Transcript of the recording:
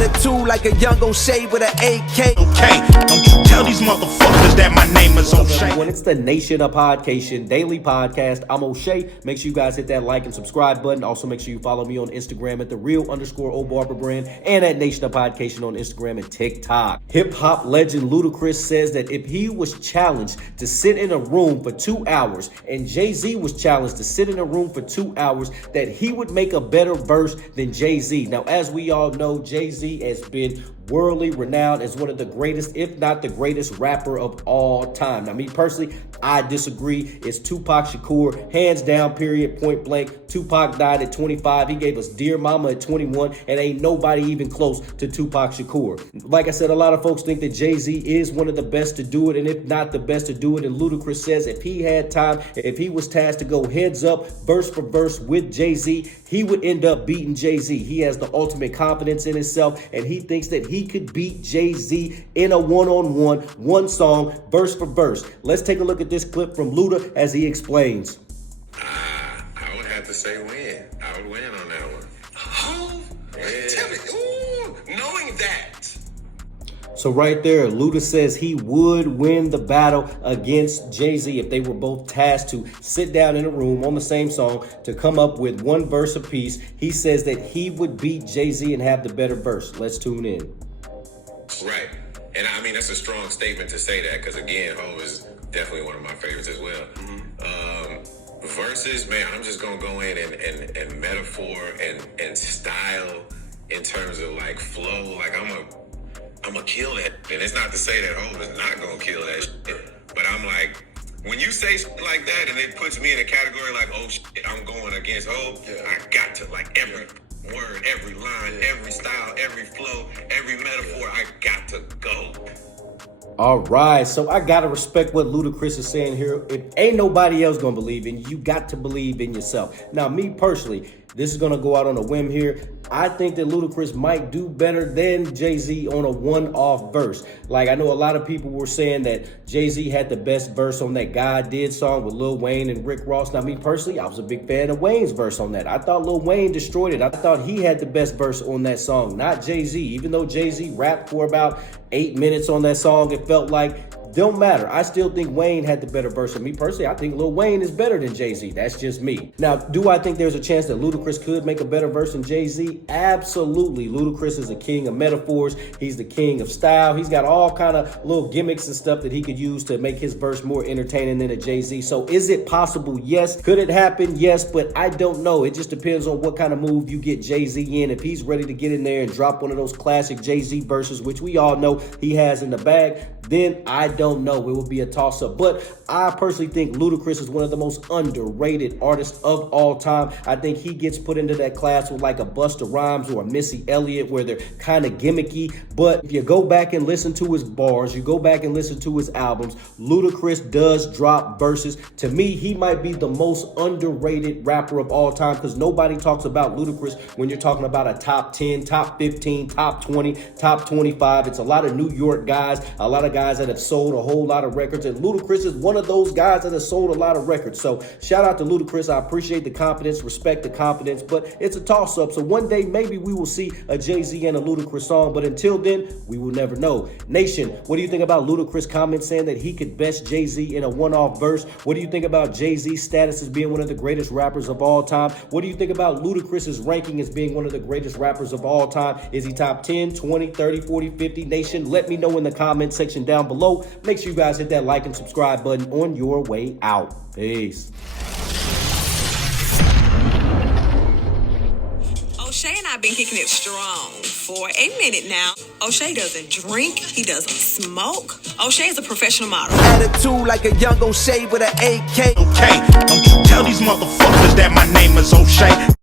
Attitude like a young O'Shea with an AK. Okay, don't you tell these motherfuckers that my name is O'Shea. When it's the Nation of Podcation daily podcast, I'm O'Shea. Make sure you guys hit that like and subscribe button. Also, make sure you follow me on Instagram at @thereal_OBarberbrand and at Nation of Podcation on Instagram and TikTok. Hip hop legend Ludacris says that if he was challenged to sit in a room for 2 hours and Jay-Z was challenged to sit in a room for 2 hours, that he would make a better verse than Jay-Z. Now, as we all know, Jay-Z has been worldly renowned as one of the greatest, if not the greatest rapper of all time. Now, me personally, I disagree. It's Tupac Shakur, hands down, period, point blank. Tupac died at 25. He gave us Dear Mama at 21, and ain't nobody even close to Tupac Shakur. Like I said, a lot of folks think that Jay-Z is one of the best to do it, and if not the best to do it. And Ludacris says if he had time, if he was tasked to go heads up, verse for verse with Jay-Z, he would end up beating Jay-Z. He has the ultimate confidence in himself, and he thinks that he could beat Jay-Z in a one-on-one, one song, verse for verse. Let's take a look at this clip from Luda as he explains. I would have to say win. I would win on that one. Oh, tell me, knowing that. So right there, Luda says he would win the battle against Jay-Z if they were both tasked to sit down in a room on the same song to come up with one verse apiece. He says that he would beat Jay-Z and have the better verse. Let's tune in. Right. And I mean, that's a strong statement to say that because, again, Hov is definitely one of my favorites as well. Verses, man, I'm just going to go in and metaphor and style in terms of, like, flow. Like, I'm going to kill that. And it's not to say that Hov is not going to kill that shit. But I'm like, when you say shit like that and it puts me in a category like, oh, shit, I'm going against Hov, I got to, like, every word, every line, every style, every flow, every metaphor, I got to go. All right, so I gotta respect what Ludacris is saying here. If ain't nobody else gonna believe in you, you got to believe in yourself. Now, me personally, this is gonna go out on a whim here. I think that Ludacris might do better than Jay-Z on a one-off verse. Like, I know a lot of people were saying that Jay-Z had the best verse on that God Did song with Lil Wayne and Rick Ross. Now, me personally, I was a big fan of Wayne's verse on that. I thought Lil Wayne destroyed it. I thought he had the best verse on that song, not Jay-Z. Even though Jay-Z rapped for about 8 minutes on that song, it felt like, don't matter. I still think Wayne had the better verse. And me personally, I think Lil Wayne is better than Jay-Z. That's just me. Now, do I think there's a chance that Ludacris could make a better verse than Jay-Z? Absolutely. Ludacris is a king of metaphors. He's the king of style. He's got all kind of little gimmicks and stuff that he could use to make his verse more entertaining than a Jay-Z. So is it possible? Yes. Could it happen? Yes, but I don't know. It just depends on what kind of move you get Jay-Z in. If he's ready to get in there and drop one of those classic Jay-Z verses, which we all know he has in the bag, then I don't know. It will be a toss-up. But I personally think Ludacris is one of the most underrated artists of all time. I think he gets put into that class with like a Busta Rhymes or a Missy Elliott where they're kind of gimmicky. But if you go back and listen to his bars, you go back and listen to his albums, Ludacris does drop verses. To me, he might be the most underrated rapper of all time because nobody talks about Ludacris when you're talking about a top 10, top 15, top 20, top 25. It's a lot of New York guys, a lot of guys that have sold a whole lot of records, and Ludacris is one of those guys that has sold a lot of records. So shout out to Ludacris. I appreciate the confidence, respect the confidence, but it's a toss-up. So one day maybe we will see a Jay-Z and a Ludacris song, but until then, we will never know. Nation, what do you think about Ludacris' comments saying that he could best Jay-Z in a one-off verse? What do you think about Jay-Z's status as being one of the greatest rappers of all time? What do you think about Ludacris' ranking as being one of the greatest rappers of all time? Is he top 10, 20, 30, 40, 50? Nation, let me know in the comment section down below. Make sure you guys hit that like and subscribe button on your way out. Peace. O'Shea and I have been kicking it strong for a minute now. O'Shea doesn't drink. He doesn't smoke. O'Shea is a professional model. Attitude like a young O'Shea with an AK. Okay, don't you tell these motherfuckers that my name is O'Shea.